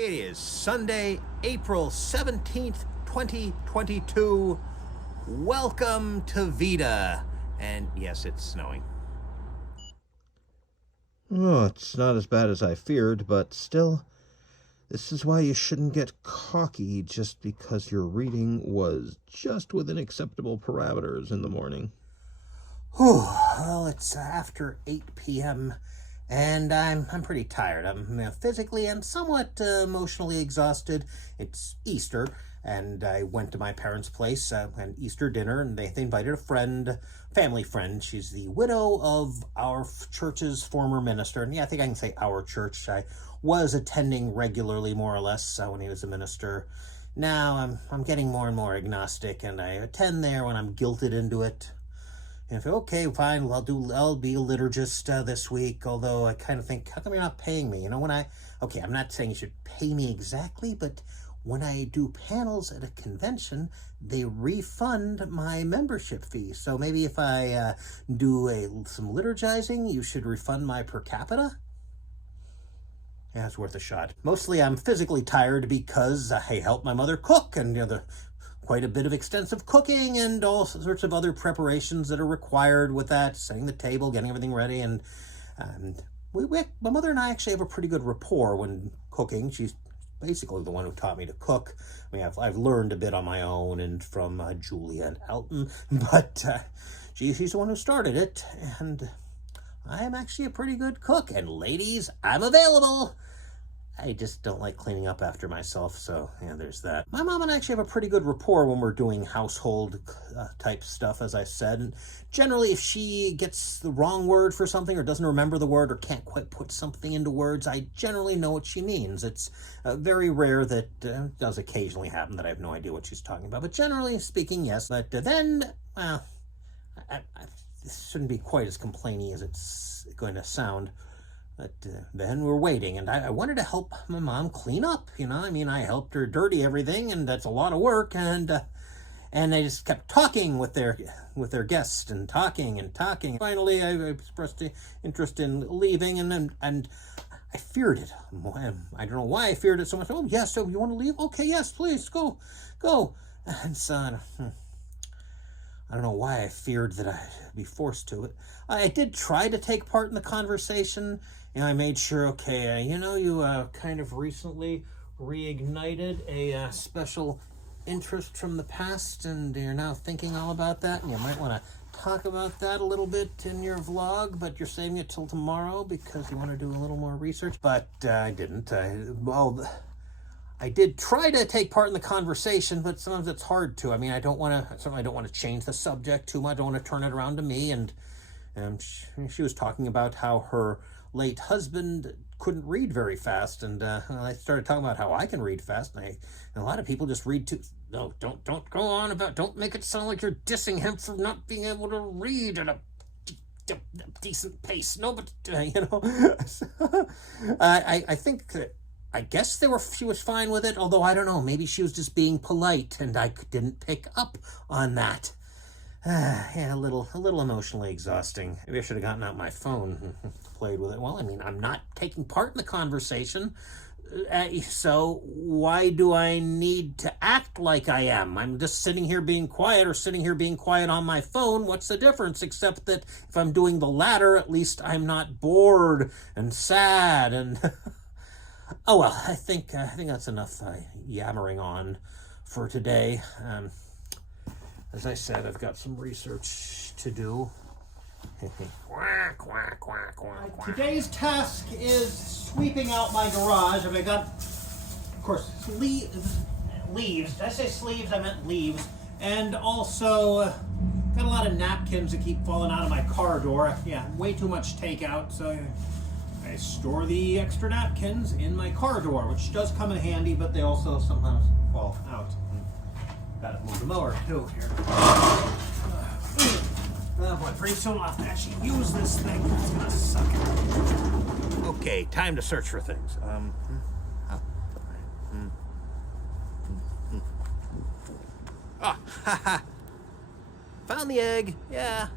It is Sunday, April 17th, 2022. Welcome to Veda. And yes, it's snowing. Oh, it's not as bad as I feared, but still, this is why you shouldn't get cocky just because your reading was just within acceptable parameters in the morning. Whew. Well, it's after 8 p.m. and I'm pretty tired. I'm physically and somewhat emotionally exhausted. It's Easter, and I went to my parents' place and Easter dinner, and they invited a friend, family friend. She's the widow of our church's former minister. And yeah, I think I can say our church. I was attending regularly, more or less, when he was a minister. Now I'm getting more and more agnostic, and I attend there when I'm guilted into it. And if okay, fine, well, I'll be a liturgist this week. Although I kind of think, how come you're not paying me? You know, I'm not saying you should pay me exactly, but when I do panels at a convention, they refund my membership fee. So maybe if I do some liturgizing, you should refund my per capita. Yeah, it's worth a shot. Mostly I'm physically tired because I help my mother cook, and quite a bit of extensive cooking and all sorts of other preparations that are required with that, setting the table, getting everything ready. And my mother and I actually have a pretty good rapport when cooking. She's basically the one who taught me to cook. I mean, I've learned a bit on my own and from Julia and Elton, but she's the one who started it, and I am actually a pretty good cook. And ladies, I'm available. I just don't like cleaning up after myself, so yeah, there's that. My mom and I actually have a pretty good rapport when we're doing household type stuff, as I said. And generally, if she gets the wrong word for something or doesn't remember the word or can't quite put something into words, I generally know what she means. It's very rare that it does occasionally happen that I have no idea what she's talking about. But generally speaking, yes. But then, well, this shouldn't be quite as complainy as it's going to sound. But then we're waiting, and I wanted to help my mom clean up, I mean, I helped her dirty everything, and that's a lot of work, and they just kept talking with their guests, and talking. Finally, I expressed the interest in leaving, and I feared it. I don't know why I feared it so much. Oh, yes, so you want to leave? Okay, yes, please, go. And so, I don't know why I feared that I'd be forced to it. I did try to take part in the conversation. I made sure, okay, you kind of recently reignited a special interest from the past, and you're now thinking all about that, and you might want to talk about that a little bit in your vlog, but you're saving it till tomorrow because you want to do a little more research. But I didn't. I did try to take part in the conversation, but sometimes it's hard to. I mean, I certainly don't want to change the subject too much. I don't want to turn it around to me. And she was talking about how her late husband couldn't read very fast. And I started talking about how I can read fast. And a lot of people just read too. No, don't go on about, don't make it sound like you're dissing him for not being able to read at a decent pace. No, but, I think that, I guess she was fine with it, although I don't know, maybe she was just being polite and I didn't pick up on that. Yeah, a little emotionally exhausting. Maybe I should have gotten out my phone and played with it. Well, I mean, I'm not taking part in the conversation, so why do I need to act like I am? I'm just sitting here being quiet on my phone. What's the difference? Except that if I'm doing the latter, at least I'm not bored and sad and... Oh, well, I think that's enough yammering on for today. As I said, I've got some research to do. Quack, quack, quack, quack, quack. Today's task is sweeping out my garage. I got, of course, leaves. Did I say sleeves? I meant leaves. And also, got a lot of napkins that keep falling out of my car door. Yeah, way too much takeout, so... I store the extra napkins in my car door, which does come in handy, but they also sometimes fall out. Gotta move the mower too here. Oh boy, pretty soon I'll have to actually use this thing. It's gonna suck. Okay, time to search for things. Oh, haha. Found the egg. Yeah.